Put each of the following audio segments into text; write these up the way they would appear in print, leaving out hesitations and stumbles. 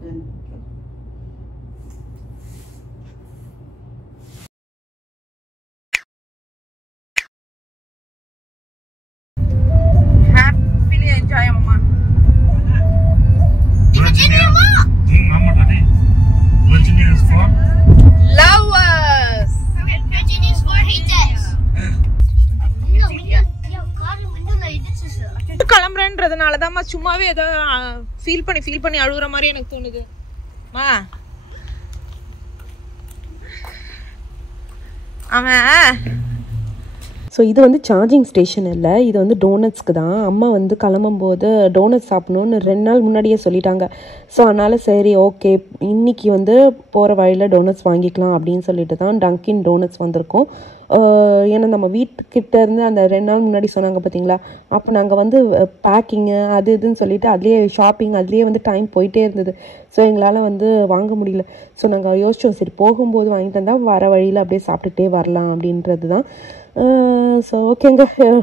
Happily enjoy, Mama. Virginia. Mama, Daddy. Virginia is for Lovers. Virginia is for haters. கிளம்புறேன்றதுனாலதான் சும்மாவே ஏதோ feel பண்ணி அழுகுற மாதிரி எனக்கு தோணுது. அவன் ஸோ இது வந்து சார்ஜிங் ஸ்டேஷன் இல்லை, இது வந்து டோனட்ஸ்க்கு தான். அம்மா வந்து கிளம்பும்போது டோனட்ஸ் சாப்பிட்ணுன்னு 2 நாள் முன்னாடியே சொல்லிட்டாங்க. ஸோ அதனால் சரி ஓகே இன்றைக்கி வந்து போகிற வழியில் டோனட்ஸ் வாங்கிக்கலாம் அப்படின்னு சொல்லிட்டு தான் டங்கின் டோனட்ஸ் வந்திருக்கோம். ஏன்னா நம்ம வீட்டுக்கிட்ட இருந்து அந்த 2 நாள் முன்னாடி சொன்னாங்க பார்த்தீங்களா, அப்போ நாங்கள் வந்து பேக்கிங்கு அது இதுன்னு சொல்லிட்டு அதுலேயே ஷாப்பிங் அதுலேயே வந்து டைம் போயிட்டே இருந்தது. ஸோ எங்களால் வந்து வாங்க முடியல. ஸோ நாங்கள் யோசித்தோம் சரி போகும்போது வாங்கிட்டு வந்தால் வர வழியில் அப்படியே சாப்பிட்டுட்டே வரலாம் அப்படின்றது தான். ஸோ ஓகேங்க,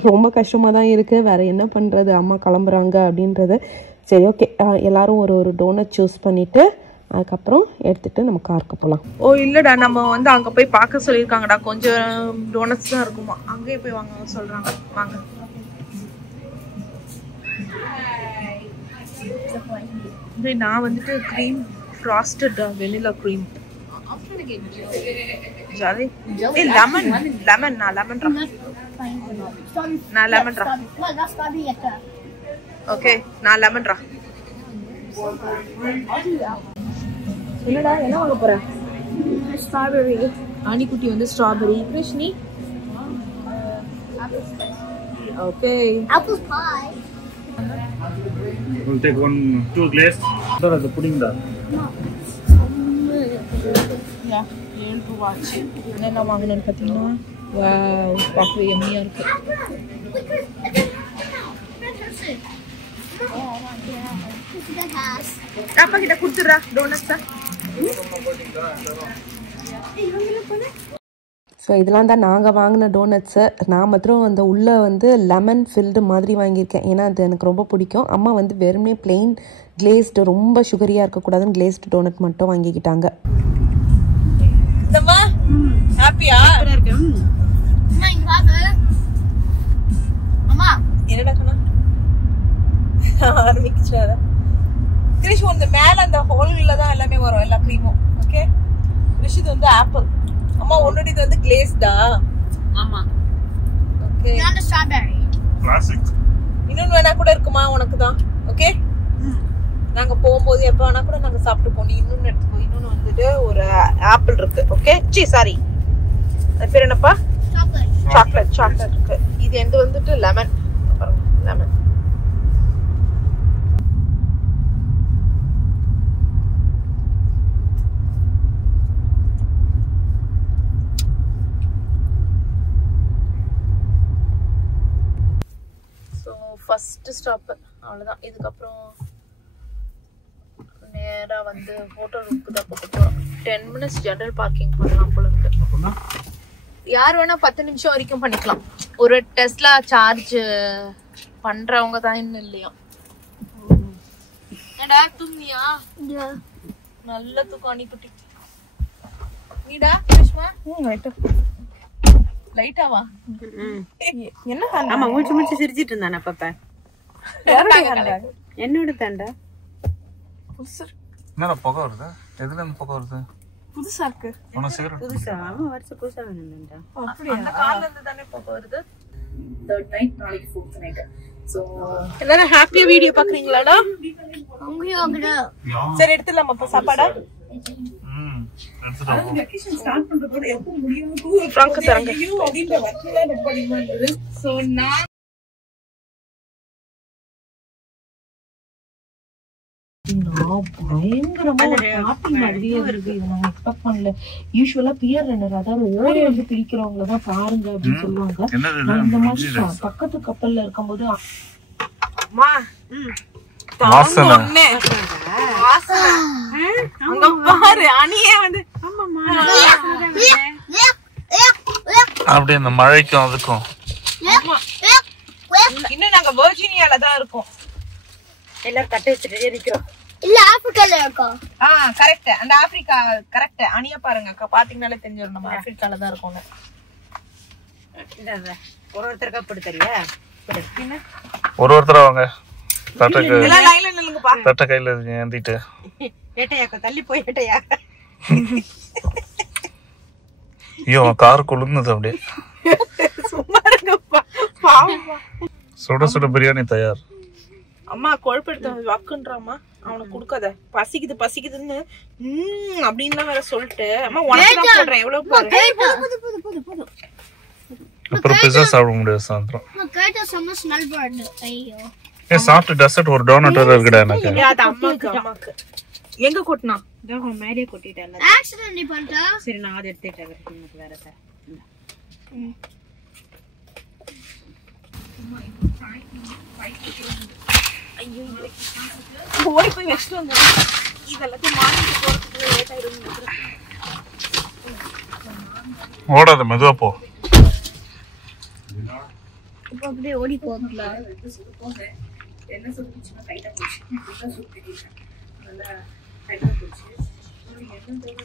ரொம்ப கஷ்டமாக தான் இருக்குது, வேறு என்ன பண்ணுறது, அம்மா கிளம்புறாங்க அப்படின்றது. சரி ஓகே எல்லோரும் ஒரு டோனட் சூஸ் பண்ணிவிட்டு அதுக்கப்புறம் எடுத்துகிட்டு நம்ம காருக்கு போகலாம். ஓ இல்லைடா, நம்ம வந்து அங்கே போய் பார்க்க சொல்லியிருக்காங்கடா, கொஞ்சம் டோனட்ஸ் தான் இருக்குமா, அங்கேயே போய் வாங்க சொல்கிறாங்க. வாங்க. நான் வந்துட்டு cream frosted vanilla cream jolly. Lemon நான் லெமன் ரா. ஓகே நான் லெமன் ரா. என்னடா என்ன வாங்க போற? Strawberry. ஆனிக்குட்டி வந்து strawberry. Krishni okay. Apple pie. we'll take 2 glass. Sir, the pudding da. யா 7 ரூபாய் ஆச்சு. என்ன வாங்கணும்னு பார்த்தீங்கன்னா வாவ் பார்க்கவே எம்மியா இருக்கு. அப்பா கிட்ட கொடுத்துறா டோனட்ஸ். ஸோ இதெல்லாம் தான் நாங்கள் வாங்கின டோனட்ஸு. நான் மாத்திரம் அந்த உள்ளே வந்து லெமன் ஃபில்டு மாதிரி வாங்கியிருக்கேன், ஏன்னா அது எனக்கு ரொம்ப பிடிக்கும். அம்மா வந்து வெறுமனே பிளெயின் கிளேஸ்டு ரொம்ப சுகரியாக இருக்கக்கூடாதுன்னு கிளேஸ்டு டோனட் மட்டும் வாங்கிக்கிட்டாங்க. ஹாப்பியா இருக்கு? Mama. என்னடா கண்ணா ஆரம்பிச்சாத கிரிஷ் வந்து மேல அந்த ஹோல்ல தான் எல்லாமே வரும், எல்லா க்ரீமும். ஓகே கிரிஷ் இது வந்து ஆப்பிள். அம்மா ஒன்னோட இது வந்து கிளேஸ்டா. ஆமா. ஓகே நான் ஸ்ட்ராபெரி. Classic. இன்னொன்னு வேணா கூட இருக்குமா உனக்கு தான்? ஓகே நாங்க போகும்போது எப்ப வேணா கூட நாங்க சாப்பிட்டு போனோம். இன்னொன்னு எடுத்துக்கோ. இன்னொன்னு வந்துட்டு ஒரு ஆப்பிள் இருக்கு. ஓகே சாரி அது பேர் என்னப்பா? சாக்லேட் இருக்கு. இது எந்த வந்துட்டு லெமன். லெமன் ஃபர்ஸ்ட் ஸ்டாப் அவ்வளவுதான். இதுக்கப்புறம் நேரா வந்து ஹோட்டல் ரூமுக்கு தான் போக போறோம். 10 மினிட்ஸ் ஜெனரல் பார்க்கிங் பண்ணலாம் போல இருக்கு. யார் வேணா 10 நிமிஷம் வரைக்கும் பண்ணிக்கலாம். ஒரு டெஸ்லா சார்ஜ் பண்றவங்க தான் இன்னும் இல்லையா. ஏடா தூங்கியா? நல்ல தூக்கம் அணிக்குட்டி. நீடா கிருஷ்மா? லைட்டாவா? என்ன பண்ண? ஆமா மூச்சு சிரிச்சிட்டு இருந்தானே பாப்பா. என்னோட தாண்டா என்னடா புகை வருது? எதுல இருந்து புகை வருது? புதுசா இருக்கு. உன சிகரெட் புதுசா அவன் வருஷம் புதுசா வேணும்டா. அப்படியே அந்த கால்ல இருந்து தானே புகை வருது. 3rd night நாளைக்கு 4th night. சோ எல்லாரும் ஹாப்பியா வீடியோ பாக்குறீங்களாடா? சரி எடுத்துலாம் அப்ப சாப்பாடா. எடுத்துடா. வெக்கேஷன் ஸ்டார்ட் பண்றதோட எப்போ முடியும்? ஃப்ராங்க் தரங்க. அப்படின்ற வர்க்கில ரொம்ப அதிகமா இருந்தது. சோ நான் பயங்கரமா பார்ட்டி மாதிரியே இருக்கு. இதை நாங்க எக்ஸ்பெக்ட் பண்ணல. யூஸ்வலா பியர் ரன்னர் அதாவது ஓடி வந்து பிடிக்கிறவங்கள தான் பாருங்க அப்படின்னு சொல்லுவாங்க. இந்த மாதிரி பக்கத்து கப்பல்ல இருக்கும்போது அம்மா வாசனை அங்க பாரு அணியே வந்து அப்படியே அந்த மழைக்கும் அதுக்கும். இன்னும் நாங்க வர்ஜீனியால தான் இருக்கோம். எல்லாரும் தட்டை வச்சுட்டே இருக்கிறோம். இல்ல ஆப்பிரிக்கால இருக்கா? கரெக்ட். அந்த ஆப்பிரிக்கா கரெக்ட். அணிய பாருங்க அக்கா, பாத்தீங்கனாலே தெரிஞ்சிடும் நம்ம ஆப்பிரிக்கால தான் இருக்கோம்னு. இந்த ஒருத்தருக்கா போட்டு தரியா? ஒருத்தரா வாங்க. தட்டக்கு எல்லாம் லைன்ல நில்லுங்கப்பா. தட்ட கையில ஏந்திட்டு ஏட்டையாக்கா தள்ளி போய் ஏட்டையா. ஐயோ கார் கொளுந்தது அப்படியே. சும்மா இருங்கப்பா, பாவம்ப்பா. சுட சுட பிரியாணி தயார். அம்மா கொழுப்பெடுத்து வாக்குன்றாமா, அவனுக்கு கொடுக்காத, பசிக்குது பசிக்குதுன்னு அப்படின்லாம் வேற சொல்லிட்டு. அம்மா உனக்கு தான் போடுறேன், எவ்வளவு பாரு. அப்புறம் பிஸா சாப்பிட முடியாது சாயந்தரம். கேட்ட செம்ம ஸ்மெல் வருது. ஐயோ ஏன் சாப்பிட்டு டெசர்ட் ஒரு டோனட் வேற இருக்குடா எனக்கு. அது அம்மாக்கு. எங்க கொட்டினா? மேலே கொட்டிட்டேன். ஆக்சிடென்ட் பண்ணிட்டா. சரி நான் அதை எடுத்துட்டேன். எனக்கு வேற சார். ஓடி போய் வச்சுட்டு வந்து இதெல்லாத்தையும் மாட்டிட்டு போறதுக்கு லேட் ஆயிடும். ஓடாத, மெதுவா போ. இப்போ அப்படியே ஓடி போகலாம். என்ன சொல்லிச்சுன்னா கைட்டா போச்சு. இப்படிதான் சுத்திட்டு நல்லா கைட்டா போச்சு. என்ன தவிர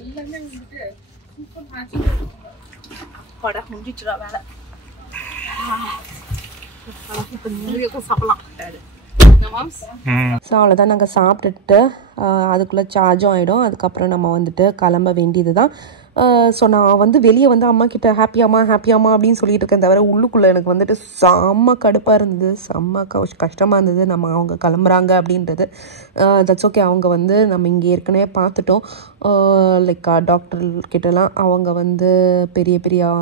எல்லாமே வந்துட்டு சூப்பர் மேட்ச் பட முடிஞ்சிச்சுடா வேலை. இப்போ நீங்க சாப்பிடலாம். ஸோ அவ்வளோதான், நாங்கள் சாப்பிட்டுட்டு அதுக்குள்ளே சார்ஜும் ஆகிடும். அதுக்கப்புறம் நம்ம வந்துட்டு கிளம்ப வேண்டியது தான். ஸோ நான் வந்து வெளியே வந்து அம்மா கிட்ட ஹாப்பியாமா அப்படின்னு சொல்லிட்டு இருக்கேன். தவிர உள்ளுக்குள்ளே எனக்கு வந்துட்டு செம்ம கடுப்பாக இருந்தது, செம்ம கஷ்டமாக இருந்தது. நம்ம அவங்க கிளம்புறாங்க அப்படின்றது. That's okay. அவங்க வந்து நம்ம இங்கே ஏற்கனவே பார்த்துட்டோம். லைக் டாக்டர் கிட்டலாம் அவங்க வந்து பெரிய பெரிய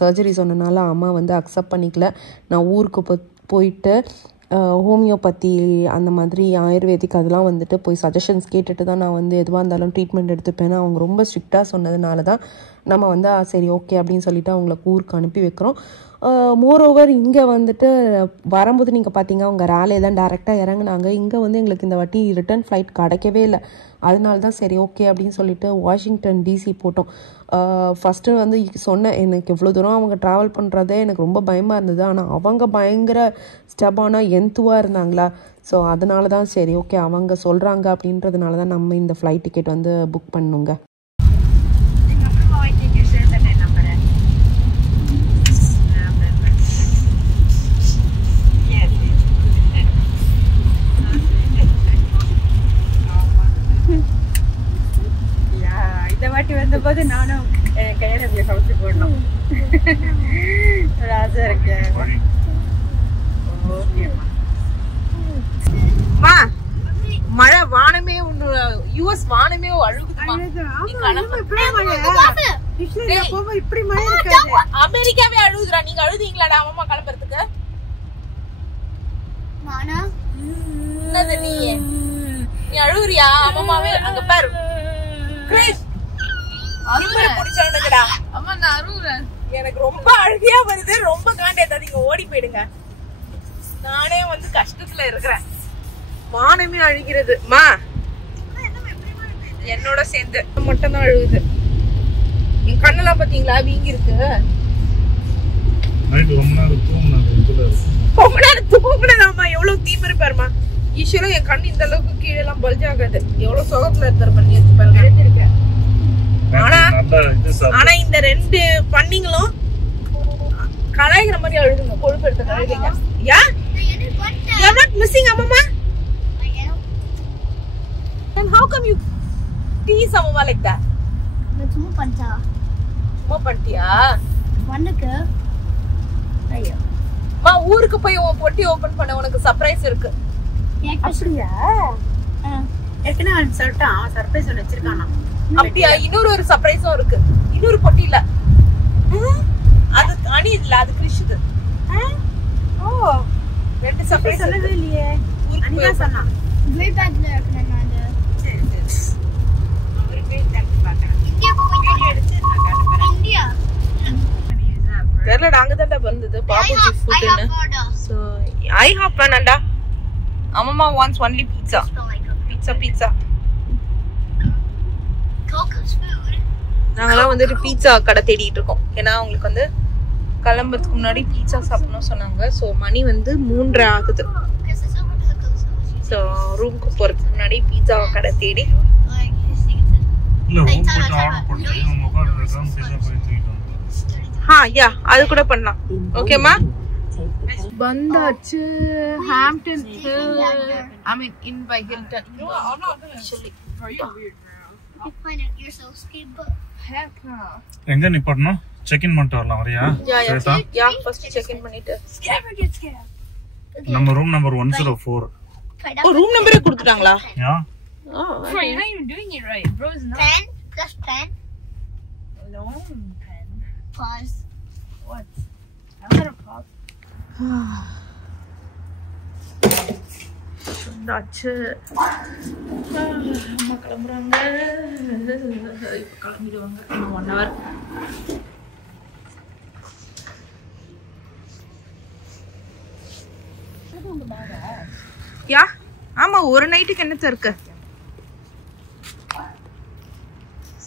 சர்ஜரி சொன்னனால அம்மா வந்து அக்செப்ட் பண்ணிக்கல. நான் ஊருக்கு போயிட்டு ஹோமியோபதி அந்த மாதிரி ஆயுர்வேதிக் அதெல்லாம் வந்துட்டு போய் சஜஷன்ஸ் கேட்டுட்டு தான் நான் வந்து எதுவாக இருந்தாலும் ட்ரீட்மெண்ட் எடுத்துப்பேன். அவங்க ரொம்ப ஸ்ட்ரிக்டாக சொன்னதுனால தான் நம்ம வந்து சரி ஓகே அப்படின்னு சொல்லிட்டு அவங்கள ஊருக்கு அனுப்பி வைக்கிறோம். மோரோவர் இங்கே வந்துட்டு வரும்போது நீங்கள் பார்த்தீங்க அவங்க ரேலே தான் டேரெக்டாக இறங்குனாங்க. இங்கே வந்து எங்களுக்கு இந்த வாட்டி ரிட்டர்ன் ஃப்ளைட் கிடைக்கவே இல்லை. அதனால தான் சரி ஓகே அப்படின்னு சொல்லிட்டு வாஷிங்டன் டிசி போட்டோம். ஃபஸ்ட்டு வந்து சொன்னேன், எனக்கு எவ்வளோ தூரம் அவங்க ட்ராவல் பண்ணுறதே எனக்கு ரொம்ப பயமாக இருந்தது. ஆனால் அவங்க பயங்கர ஸ்டெப்பான எந்துவாக இருந்தாங்களா. ஸோ அதனால தான் சரி ஓகே அவங்க சொல்கிறாங்க அப்படின்றதுனால தான் நம்ம இந்த ஃப்ளைட் டிக்கெட் வந்து புக் பண்ணுங்க. இந்த வாட்டி வந்தபோது நானும் கையில சமைச்சு போடணும் ஆசை இருக்கேன். ஓகேம்மா. மழை வானமே யூஎஸ் வானமே அழுகுதுமா. இப்படி மழை இருக்காது. அமெரிக்காவே அழுகுதுடா. நீங்க அழுதீங்களாடா அம்மா கிளம்புறதுக்கு? என்னது நீ அழுகுறியா? அம்மாவே அங்க பாரு. கிறிஸ் எனக்கு ரொம்ப அழுகையா வருது, ரொம்ப காண்டேதா. நீங்க ஓடி போயிடுங்க, நானே வந்து கஷ்டத்துல இருக்கிறேன். வானமே அழுகிறது மா, என்னோட சேர்ந்து மட்டும் தான் அழுகுது. என் கண்ணெல்லாம் பாத்தீங்களா வீங்கி இருக்கு. தூங்குனதாமா எவ்வளவு தீவிர பாருமா. ஈஸ்வரம் என் கண்ணு இந்த அளவுக்கு கீழே எல்லாம் பல்ஜ் ஆகாது. எவ்வளவு சுகத்துல இருந்தாரு பண்ணி வச்சு பாருங்க. எடுத்திருக்கேன். ஆனா இந்த ரெண்டு பண்ணிங்களும் கலாய்கிற மாதிரி அழுதுங்க. கொழுப்பு எடுத்து அழுதுங்க. You're not missing Amma? Then how come you tease Amma like that? சும்மா பண்ணிட்டா. சும்மா பண்ணிட்டியா? பண்ணுக்கு. ஐயோ. மா ஊருக்கு போய் உன் பொட்டி ஓபன் பண்ண உனக்கு சர்ப்ரைஸ் இருக்கு. அப்படியா? ஏற்கனவே சொல்லிட்டான், அவன் சர்ப்ரைஸ் ஒன்று வச்சிருக்கானா. அப்படியா? இன்னொரு சர்ப்ரைஸும் இருக்கு. இன்னொரு பொட்டி இல்ல, அது அணி இல்ல, அது கிறிஷுது. ஓ, ரெண்டு சர்ப்ரைஸ் சொல்லவே இல்லையே. அனிதான் சொன்னா. வே பேக்ல இருக்கேன் நான். சரி சரி. ஒரு வே பேக் பார்க்கறேன். இந்தியா போய் எடுத்து நான் காட்டுறேன். இந்தியா. தெரியல, நாங்க தான் வந்தது பாபுஜி ஃபுட்னு. சோ ஐ ஹாப் வேணாண்டா. அம்மா wants only pizza. Pizza. நாங்களாம் வந்துட்டு பீட்சா கடை தேடிட்டு இருக்கோம். ஏன்னா அவங்களுக்கு வந்து கிளம்புறதுக்கு முன்னாடி பீட்சா சாப்பிடணும் சொன்னாங்க. ஸோ மணி வந்து 3:30 ஆகுது. ஸோ ரூமுக்கு போகிறதுக்கு முன்னாடி பீஸா கடை தேடி இல்ல ரூம் போட்டு ஆர்டர் போட்டு உங்க உட்கார்ந்துருக்காங்க பீஸா போய் தூக்கிட்டு வந்து யா அது கூட பண்ணலாம். ஓகேம்மா வந்தாச்சு Hampton I mean inn by Hilton. எங்க நிப்பாட்டணும்? செக் இன் பண்ணிட்டு வரலாம் வரியா? யா ஃபர்ஸ்ட் செக் இன் பண்ணிட்டு நம்ம ரூம் நம்பர் 104. ஓ ரூம் நம்பரே கொடுத்துட்டாங்களா? யா Bro, you're not even doing it right. Bro, it's not. 10 plus 10. Long pen. Pause. What? I'm gonna pause. வந்தாச்சு. அம்மா கிளம்புறாங்க. இப்போ கிளம்பிடுவாங்க 1 hour. யா ஆமா ஒரு நைட்டுக்கு என்னத்த இருக்கு.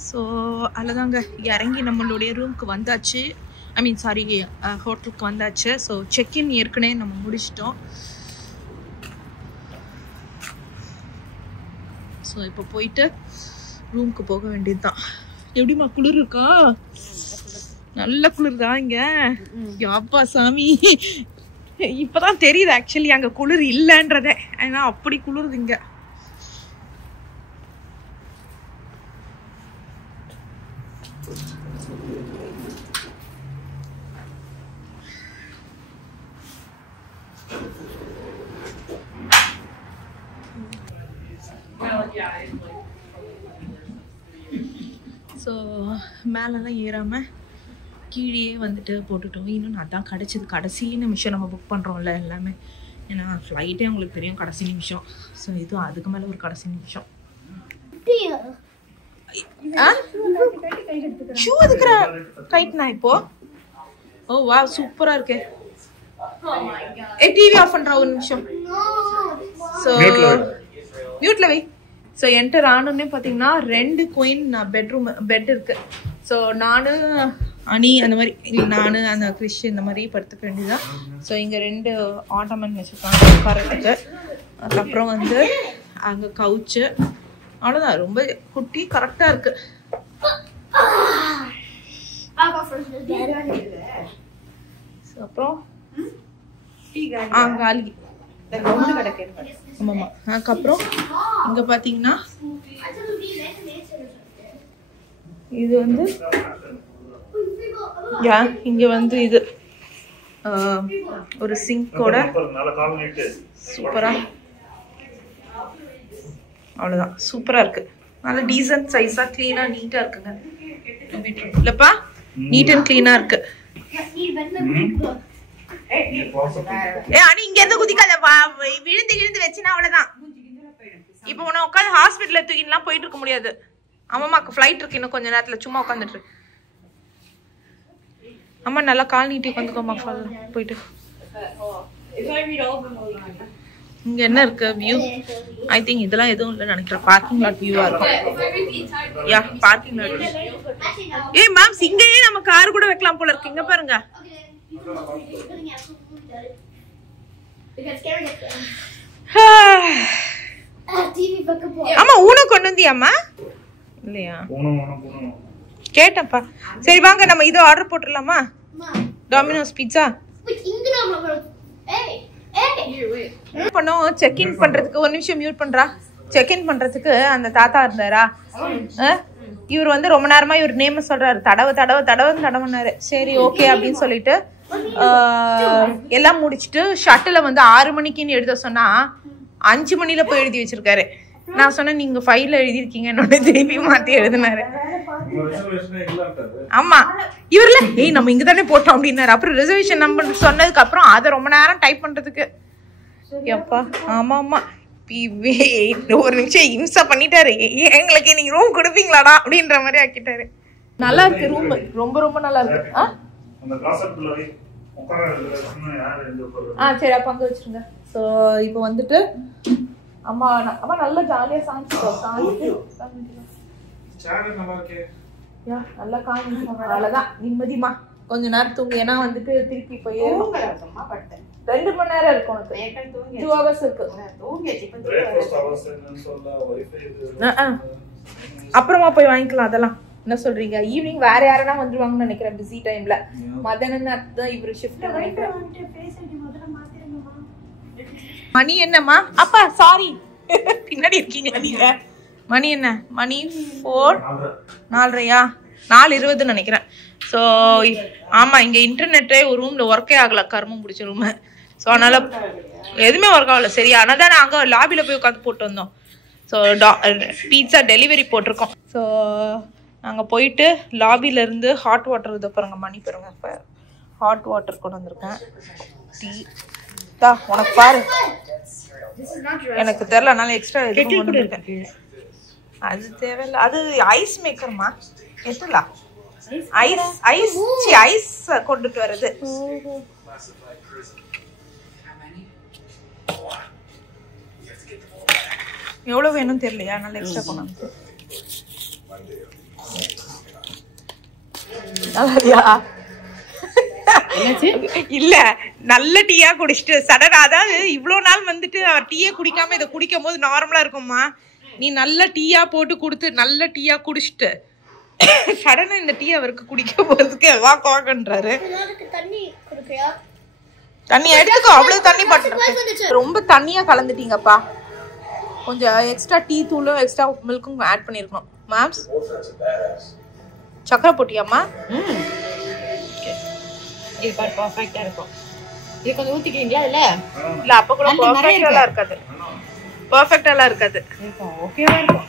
ஸோ அதுதாங்க இறங்கி நம்மளுடைய ரூமுக்கு வந்தாச்சு. ஐ மீன் சாரி ஹோட்டலுக்கு வந்தாச்சு. ஸோ செக்இன் ஏற்கனவே நம்ம முடிச்சிட்டோம். ஸோ இப்போ போயிட்டு ரூமுக்கு போக வேண்டியது தான். எப்படிமா குளிர் இருக்கா? நல்ல குளிர் தான் இங்க. யாப்பா சாமி இப்பதான் தெரியுது ஆக்சுவலி அங்க குளிர் இல்லைன்றதே. ஏன்னா அப்படி குளிருது இங்க. ஸோ மேலெல்லாம் ஏறாமல் கீழே வந்துட்டு போட்டுட்டோம். இன்னும் அதான் கிடச்சிது கடைசி நிமிஷம் நம்ம புக் பண்ணுறோம்ல எல்லாமே. ஏன்னா ஃப்ளைட்டே உங்களுக்கு தெரியும் கடைசி நிமிஷம். ஸோ இதுவும் அதுக்கு மேலே ஒரு கடைசி நிமிஷம். ஷூ எதுக்குற கைட்னா இப்போ? ஓ வா சூப்பராக இருக்கே. டிவி ஆஃப் பண்ணுற ஒரு நிமிஷம். ஸோ மியூட்ல வை. ஸோ என்டர் ஆனோடனே பார்த்தீங்கன்னா 2 குயின் பெட் இருக்கு. ஸோ நானு அனி அந்த மாதிரி நான் அந்த கிறிஷ் இந்த மாதிரி படுத்துக்க வேண்டியதுதான். ஸோ இங்கே 2 ஆட்டமன் வச்சுருக்காங்க உட்காரத்துக்கு. அதுக்கப்புறம் வந்து அங்கே கவுச்சு. அவ்வளோதான் ரொம்ப குட்டி கரெக்டாக இருக்கு. ஸோ அப்புறம் காலி. ஆமாம்மா. அதுக்கப்புறம் இங்கே பார்த்தீங்கன்னா இது வந்து இங்கே வந்து இது ஒரு சிங்கோட சூப்பரா அவ்வளோதான் சூப்பராக இருக்கு. நல்லா டீசன்ட் சைஸாக க்ளீனாக நீட்டாக இருக்குங்க. இல்லைப்பா நீட் அண்ட் க்ளீனாக இருக்கு. அனி இங்க இருந்து குதிக்காத விழுந்து விழுந்து வச்சுனா அவ்வளவுதான். இப்போ உன உட்காந்து ஹாஸ்பிட்டல்ல தூக்கிலாம் போயிட்டு இருக்க முடியாது. அம்மாக்கு ஃப்ளைட் இருக்கு இன்னும் கொஞ்ச நேரத்துல. சும்மா உட்காந்துட்டு அம்மா நல்லா கால் நீட்டி உட்காந்துக்கோமா போயிட்டு. இங்க என்ன இருக்கு வியூ? ஐ திங்க் இதெல்லாம் எதுவும் இல்லைன்னு நினைக்கிறேன். பார்க்கிங் லாட் வியூவா இருக்கும். யா பார்க்கிங் லாட். ஏய் மேம் இங்கேயே நம்ம கார் கூட வைக்கலாம் போல இருக்கு. இங்க பாருங்க. அம்மா ஊனை கொண்டு வந்தியாம்மா? இல்லையா கேட்டப்பா. சரி வாங்க நம்ம இதோ ஆர்டர் போட்டுடலாமா? டாமினோஸ் பீட்சா பண்ணோம். செக்இன் பண்றதுக்கு ஒரு நிமிஷம் மியூட் பண்றா. செக்இன் பண்றதுக்கு அந்த தாத்தா இருந்தாரா, இவர் வந்து ரொம்ப நேரமா இவர் நேம் சொல்றாரு. தடவுனாரு. சரி ஓகே அப்படின்னு சொல்லிட்டு எல்லாம் முடிச்சுட்டு ஷட்டில் வந்து 6 மணிக்குன்னு எழுத சொன்னா 5 மணில போய் எழுதி வச்சிருக்காரு. நான் சொன்னேன் நீங்க ஃபைல்ல எழுதிருக்கீங்க என்னோட திருப்பி மாத்தி எழுதினாரு. ஆமா இவர்ல ஏய் நம்ம இங்க தானே போட்டோம் அப்படின்னாரு. அப்புறம் ரிசர்வேஷன் நம்பர் சொன்னதுக்கு அப்புறம் அதை ரொம்ப நேரம் டைப் பண்றதுக்கு எப்பா. ஆமா ஆமா ஒரு நிமிஷம் இம்சா பண்ணிட்டாரு. எங்களுக்கு நீங்க ரூம் கொடுப்பீங்களாடா அப்படின்ற மாதிரி ஆக்கிட்டாரு. நல்லா இருக்கு ரூம், ரொம்ப ரொம்ப நல்லா இருக்கு. சரி அப்ப அங்க வச்சிருங்க. ஸோ இப்போ வந்துட்டு அம்மா நல்லா ஜாலியா நல்லா காஞ்சி அவ்வளவுதான் நிம்மதிமா கொஞ்ச நேரம் தூங்கு. ஏன்னா வந்துட்டு திருப்பி போய் 2 மணி நேரம் இருக்கு உனக்கு. 2 hours இருக்கு. அப்புறமா போய் வாங்கிக்கலாம். அதெல்லாம் என்ன சொல்றீங்க? ஈவினிங் வேற யாரனா வந்துருவாங்கன்னு நினைக்கிறேன் பிஸி டைம்ல. மதனன் தான் இவரு ஷிஃப்ட் நினைக்கிறேன். மணி என்னம்மா? அப்பா சாரி பின்னாடி இருக்கீங்களா நீங்க? மணி என்ன? மணி 4:30யா? 4:20 நினைக்கிறேன். ஸோ ஆமா, இங்க இன்டர்நெட்டே ஒரு ரூம்ல ஒர்க்கே ஆகல, கர்மம் பிடிச்ச ரூம். ஸோ அதனால எதுவுமே ஒர்க் ஆகல. சரியா? அதனால தான் நாங்கள் லாபியில் போய் உட்காந்து போட்டு வந்தோம். ஸோ பீட்சா டெலிவரி போட்டிருக்கோம். ஸோ நாங்கள் போயிட்டு லாபியிலேருந்து ஹாட் வாட்டர் இதை பாருங்க, மணி பாருங்க, இப்போ ஹாட் வாட்டர் கொண்டு வந்திருக்கேன். டீ தா உனக்கு பாரு, எனக்கு தெரியல, அதனால எக்ஸ்ட்ரா எதுவும் கொண்டு வந்திருக்கேன். அது தேவையில்லை, அது ஐஸ் மேக்கர்மா. எதுலா ஐஸ் கொண்டுட்டு வருது. எவ்வளவு வேணும் தெரியலையா, நல்ல எக்ஸ்ட்ரா கொண்டு இல்ல, நல்ல டீயா குடிச்சிட்டு சடனா, அதாவது இவ்வளவு நாள் வந்துட்டு அவர் டீயே குடிக்காம இதை குடிக்கும் போது நார்மலா இருக்கும்மா. நீ நல்ல டீயா போட்டு கொடுத்து நல்ல டீயா குடிச்சிட்டு சடனா இந்த டீ அவருக்கு குடிக்க போறதுக்கு வாக்குன்றாரு. தண்ணி எடுத்துக்கோ, அவ்வளவு தண்ணி பட்டு ரொம்ப தண்ணியா கலந்துட்டீங்கப்பா. கொஞ்சம் எக்ஸ்ட்ரா டீ தூளும் எக்ஸ்ட்ரா மில்க்கும் ஆட் பண்ணிருக்கணும். மேம்ஸ் சக்கரை போட்டியாம்மா? இது பாரு பர்ஃபெக்ட்டா இருக்கும். இது கொஞ்சம் ஊத்திக்கிறீங்களா? இல்ல இல்ல, அப்ப கூட பர்ஃபெக்ட்டா இருக்காது. பர்ஃபெக்ட்டா இருக்காது. ஓகேவா இருக்கும்.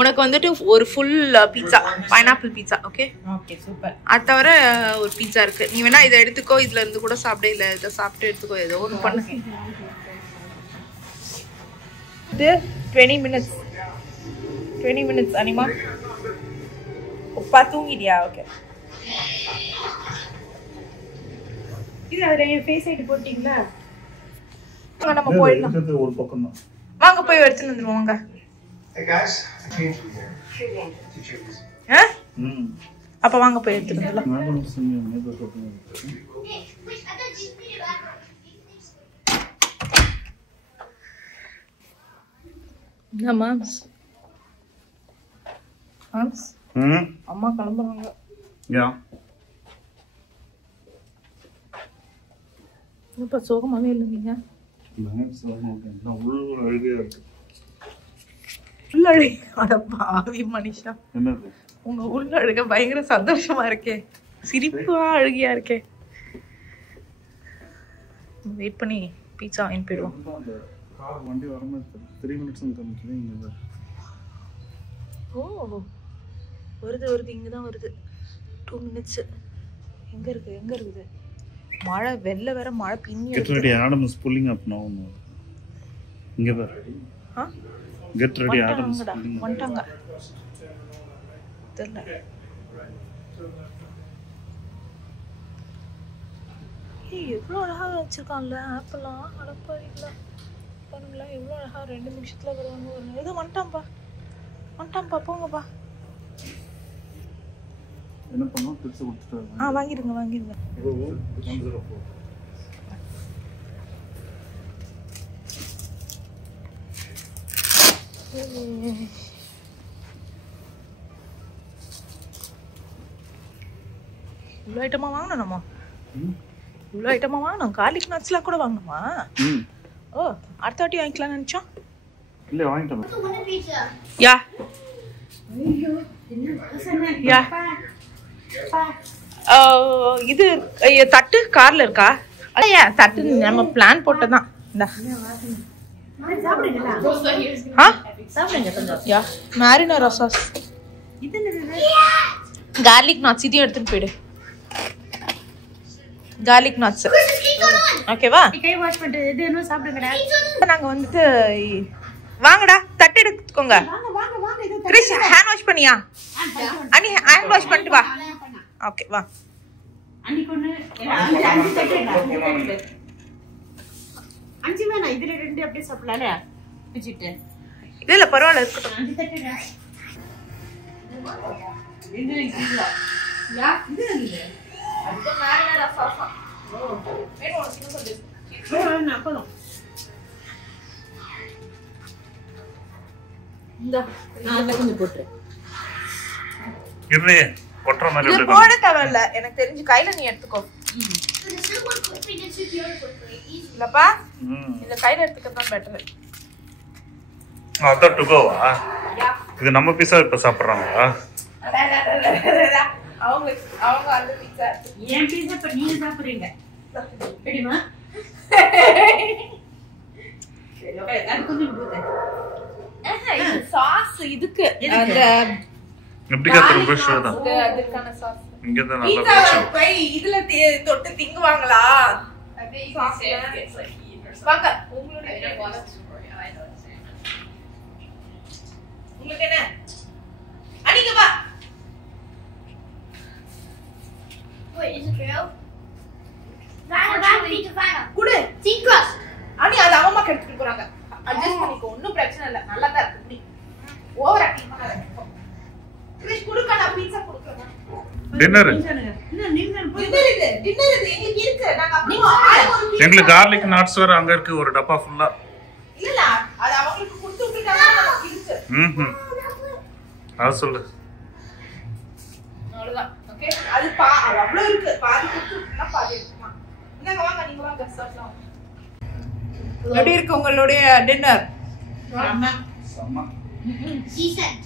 உனக்கு வந்துட்டு ஒரு full pizza, pineapple pizza. Okay okay super. அது தவிர ஒரு பீட்சா இருக்கு. நீ வேணா இதை எடுத்துக்கோ, இதுல இருந்து கூட சாப்பிட, இல்ல இதை சாப்பிட்டு எடுத்துக்கோ, ஏதோ ஒன்று பண்ணு. இது 20 minutes அனிமா. உப்பா தூங்கிட்டியா? ஓகே, இது அதுல என் ஃபேஸ் ஐடி போட்டீங்களா? நம்ம போயிடலாம். ஒரு பக்கம் தான். வாங்க போய் எடுத்துட்டு வந்துருவோம். வாங்க. அப்ப வாங்க போய் எடுத்துட்டு வந்துடலாம். மாம்ஸ் அம்மா கிளம்புறாங்க. இப்ப சோகமாவே இல்லை நீங்க. பாவி மனுஷா, உங்க உள்ள அழுக பயங்கர சந்தோஷமா இருக்கே, சிரிப்பா அழுகியா இருக்கே. வெயிட் பண்ணி பீட்சா வாங்கி போயிடுவோம். ஓ வருது இங்கதான் வருது. 2 minutes. எங்க இருக்குது மழை? வெள்ள வேற மழை பின்னி. Get ready, Adam is pulling up now. இங்க பாரு. Get ready, Adam is pulling up. வந்துட்டாங்க. தெரியல. எவ்வளோ அழகா வச்சிருக்கான்ல ஆப்பிள்லாம். அடப்பா இல்லை பாருங்களா, எவ்வளோ அழகா 2 நிமிஷத்துல வருவாங்க. ஏதோ வந்துட்டான்ப்பா, போங்கப்பா. என்ன பண்ணோம்? டிப்ஸ் கொடுத்துட்டு வாங்கிருங்க. இவ்வளோ ஐட்டமா வாங்கணுமா? இவ்வளோ ஐட்டமா வாங்கணும். கார்லிக் நட்ஸ்லாம் கூட வாங்கணுமா? ஓ, அடுத்த வாட்டி வாங்கிக்கலாம்னு நினைச்சோம். இல்ல வாங்கிட்டோம். யா இது தட்டு கார்ல இருக்கா? அதையா தட்டு நம்ம பிளான் போட்டதான். மேரினரா சாஸ், கார்லிக் நட்ஸ் இதையும் எடுத்துட்டு போயிடு. கார்லிக் நட்ஸ் ஓகேவா? நாங்க வந்துட்டு வாங்கடா, தட்டு எடுத்துக்கோங்க. கிறிஸ் ஹேண்ட் வாஷ் பண்ணியா? அனி ஹேண்ட் வாஷ் பண்ணிட்டு வா. ஓகே வா. இல்ல பரவாயில்ல இருக்கட்டும். யா இது இல்ல அது மேரினேட் சாஸா வேணும் உனக்கு சொல்லு நான் அப்பளம் இந்த நான் கொஞ்சம் போட்டுறேன் இருனே ஒட்டற மாதிரி இது போட தேவையில்ல எனக்கு தெரிஞ்சு கையில நீ எடுத்துக்கோ இல்லப்பா இந்த கையில எடுத்துக்கிறது தான் பெட்டர் அதான் டுகோவா இது நம்ம பீஸா இப்ப சாப்பிடுறாங்களா அவங்க அந்த பீஸா ஏன் பீஸா இப்ப நீங்க சாப்பிடுறீங்க தெரியுமா அது கொஞ்சம் போடு சாஸ் இதுக்கு அந்த எப்படி கத்துற பிரஷ் தான் அதுக்கான சாஸ் இங்க தான் நல்லா பீஸா பிரச்சனை போய் இதுல தொட்டு திங்குவாங்களா வாங்க உங்களுக்கு என்ன அனிங்க வா Wait, is it real? Vanna. குடு Secret. அனி அது அம்மா கெடுத்துட்டு போறாங்க அட்ஜஸ்ட் பண்ணிக்கோ ஒண்ணும் பிரச்சனை இல்ல நல்லா தான் இருக்கு நீ ஓவர் ஆக்டிங் பண்ணாத கிரிஷ் குடுக்க நான் பீட்சா குடுக்குறேன் டின்னர் டின்னர் இது எங்களுக்கு இருக்கு நாங்க அப்படியே எங்களுக்கு garlic nuts வேற அங்க இருக்கு ஒரு டப்பா ஃபுல்லா இல்ல அது அவங்களுக்கு கொடுத்து விட்டுட்டாங்க நமக்கு இருக்கு அது சொல்லு அவ்வளவுதான் ஓகே அது அவ்வளவு இருக்கு பாதி கொடுத்து விட்டுனா பாதி எடுத்துக்கலாம் இங்க வாங்க நீங்க வாங்க சாப்பிடலாம் எப்படி இருக்கு உங்களுடைய டின்னர் Decent.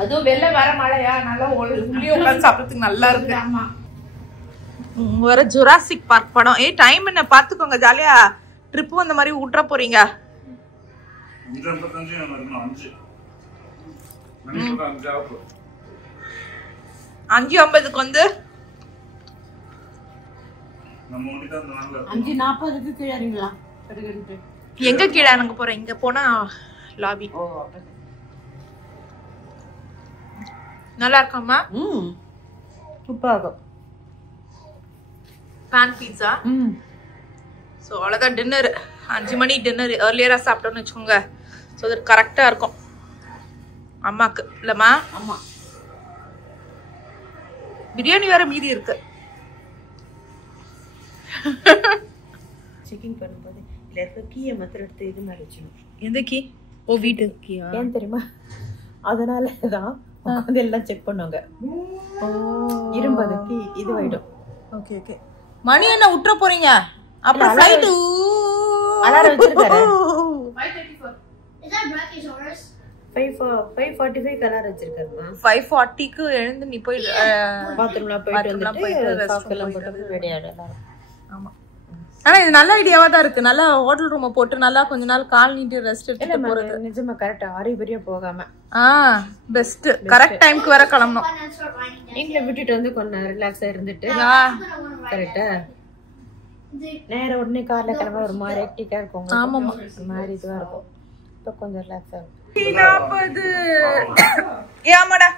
அதுவும் வெளில வர மழையா நல்லா உள்ளே உட்கார்ந்து சாப்பிடுறதுக்கு நல்லா இருக்கு ஆமா வர ஜுராசிக் பார்க் படம் டைம் என்ன பாத்துக்கோங்க ஜாலியா ட்ரிப் வந்த மாதிரி ஊட்ற போறீங்க 5:50 வந்து 5:40 கீழ இறங்கலா எங்க கீழ இறங்க போறேன் இங்க போனா லாபி நல்லா இருக்காமா சூப்பரா இருக்கும் பேன் பீட்சா ஸோ அவ்வளோதான் டின்னர் 5 மணி டின்னர் ஏர்லியராக சாப்பிட்டோன்னு வச்சுக்கோங்க ஸோ அது கரெக்டாக இருக்கும் அம்மாக்கு இல்லைம்மா ஆமா பிரியாணி வேற மீதி இருக்கு செக்கிங் பண்ணும்போது இல்ல இருக்க கீயை மாத்திரம் எடுத்து இது மாதிரி வச்சிடணும் எந்த கீ ஓ வீட்டு கீயா ஏன் தெரியுமா அதனால தான் உட்காந்து எல்லாம் செக் பண்ணுவாங்க இரும்பது கீ இதுவாயிடும் ஓகே ஓகே மணி என்ன விட்டுற போறீங்க அப்புறம் ஃப்ளைட் அலாரம் வச்சிருக்காரு 5:34 Is that Brachiosaurus? 5:45 அலாரம் வச்சிருக்காருமா 5:40க்கு எழுந்து நீ போய் பாத்ரூம்ல போயிட்டு வந்துட்டு சாப்பிடலாம் போட்டு ரெடி ஆயிடலாம் ஆமா ஆனா இது நல்ல ஐடியாவா தான் இருக்கு நல்லா ஹோட்டல் ரூமை போட்டு நல்லா கொஞ்ச நாள் கால் நீட்டி ரெஸ்ட் எடுத்துட்டு போறது நிஜமா கரெக்டா ஆரிபரியா போகாம பெஸ்ட் கரெக்ட் டைம்க்கு வர கிளம்பணும் Fun and start winding down. நீங்களே விட்டுட்டு வந்து கொஞ்சம் ரிலாக்ஸா இருந்துட்டு I'm gonna want to ride கரெக்டா நேர உடனே கார்ல கிளம்ப ஒரு மாதிரி ஹெக்டிக்கா இருக்கும் ஆமாமா. ஒரு மாதிரி இதுவா இருக்கும் இப்போ கொஞ்சம் ரிலாக்ஸா இருக்கும் 40 ஏமாடா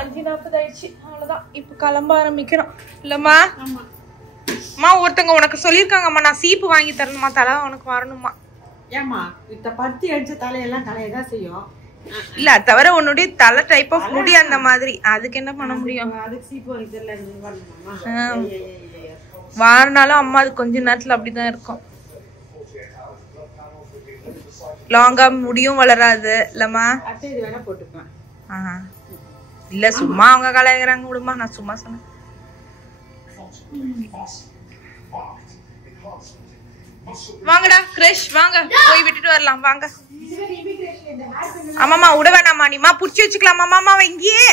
5:40 ஆயிடுச்சு அவ்வளவுதான் இப்ப கிளம்ப ஆரம்பிக்கிறோம் இல்லம்மா அம்மா ஒருத்தங்க உனக்கு சொல்லிருக்காங்கம்மா நான் சீப்பு வாங்கி தரணுமா தலை உனக்கு வரணுமா ஏமா இந்த பத்தி அடிச்ச தலையெல்லாம் கலையதான் செய்யும் இல்ல அது தவிர உன்னுடைய தலை டைப் ஆஃப் முடி அந்த மாதிரி அதுக்கு என்ன பண்ண முடியும் அதுக்கு சீப்பு இதெல்லாம் இருந்து வரணுமா வாரினாலும் அம்மா அது கொஞ்ச நேரத்துல அப்படிதான் இருக்கும் லாங்கா முடியும் வளராது இல்லம்மா அத்தை இது வேணா போட்டுப்பேன் இல்ல சும்மா அவங்க கலையறாங்க விடுமா நான் சும்மா சொன்னேன் வாங்கடா கிரஷ் வாங்க போய் விட்டுட்டு வரலாம் வாங்க ஆமாமா விட வேணாமா நீமா புடிச்சு வச்சுக்கலாமா மாமா இங்கேயே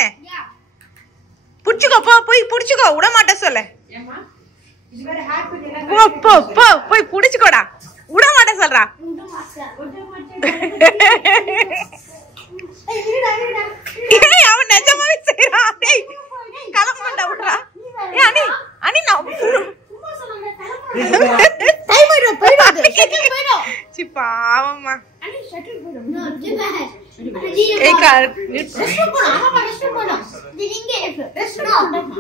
புடிச்சுக்கோ போ போய் புடிச்சுக்கோ விட மாட்டேன் சொல்ல போ போ போ போய் புடிச்சுக்கோடா விட மாட்டேன் சொல்றா அவன் நிஜமாவே செய்யறான் கிளம்பண்டா விடுறா அனி அனி நான் பாவம்மா No, do that.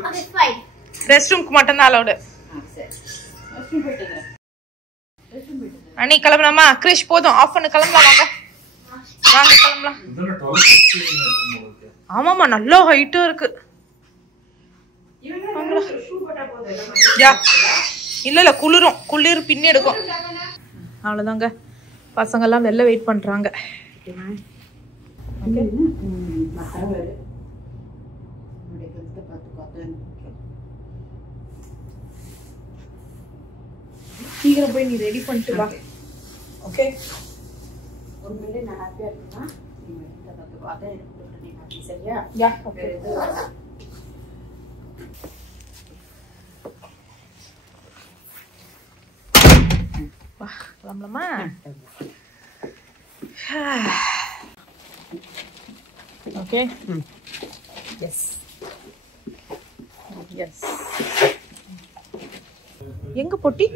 Okay, fine. Rest ரூம்க்கு மட்டும் தான் அலௌடு அனி கிளம்பலாமா கிரிஷ் போதும் ஆஃப் பண்ணு கிளம்பலாம் வாங்க வாங்க கிளம்பலாம் ஆமாமா நல்ல ஹைட்டும் இருக்கு யா இல்ல குளிரும், குளிர் பின்னி எடுக்கும். அவ்வளவுதாங்க, பசங்க எல்லாம் வெளில வெயிட் பண்றாங்க. சீக்கிரம் போய் நீ ரெடி பண்ணிட்டு வா. ஓகே, உண்மையிலே நான் ஹாப்பியா இருக்கேன்னா நீ எடுத்து பார்த்துக்கோ. அதான் எனக்கு நீ ஹாப்பி. சரியா? Yeah okay. வா கிளம்பலாமா? ஓகே. Yes yes. எங்க பொட்டி?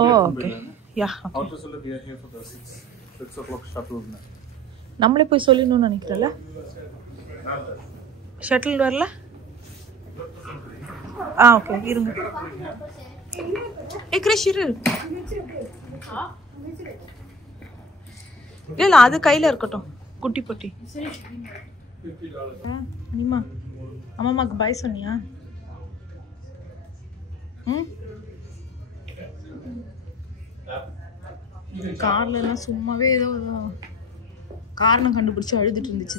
ஓ ஓகே. யா நம்மளே போய் சொல்லணும்னு நினைக்கிறல. ஷட்டில் வரல. ஓகே இருங்க. கிரிஷ் இரு. இல்ல அது கையில இருக்கட்டும், குட்டி பொட்டி. அனிமா அம்மாக்கு பாய் சொன்னியா? கார்ல எல்லாம் சும்மாவே ஏதோ காரணம் கண்டுபிடிச்சு அழுதுட்டு இருந்துச்சு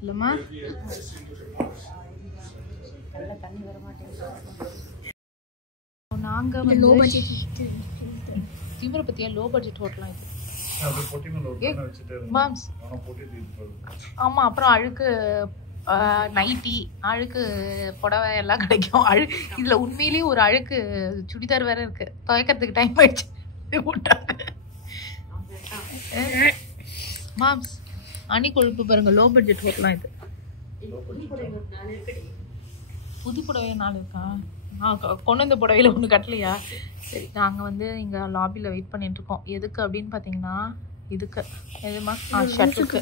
இல்லம்மா. நாங்க வந்து தீவிர பத்தியா லோ பட்ஜெட் ஹோட்டலாம் இது. மாம்ஸ் ஆமா. அப்புறம் அழுக்கு நைட்டி, அழுக்கு புடவை எல்லாம் கிடைக்கும். இதுல உண்மையிலேயே ஒரு அழுக்கு சுடிதார் வேற இருக்கு, துவைக்கிறதுக்கு டைம் ஆயிடுச்சு. மாம்ஸ் அணி கொழுப்பு பாருங்க, லோ பட்ஜெட் ஹோட்டலாம் இது. புது புடவை 4 இருக்கா? கொண்டு வந்த புடவையில ஒன்று கட்டலையா? சரி, நாங்கள் வந்து இங்கே லாபியில் வெயிட் பண்ணிட்டு இருக்கோம். எதுக்கு அப்படின்னு பார்த்தீங்கன்னா இதுக்கு எதுமா ஷட்டிலுக்கு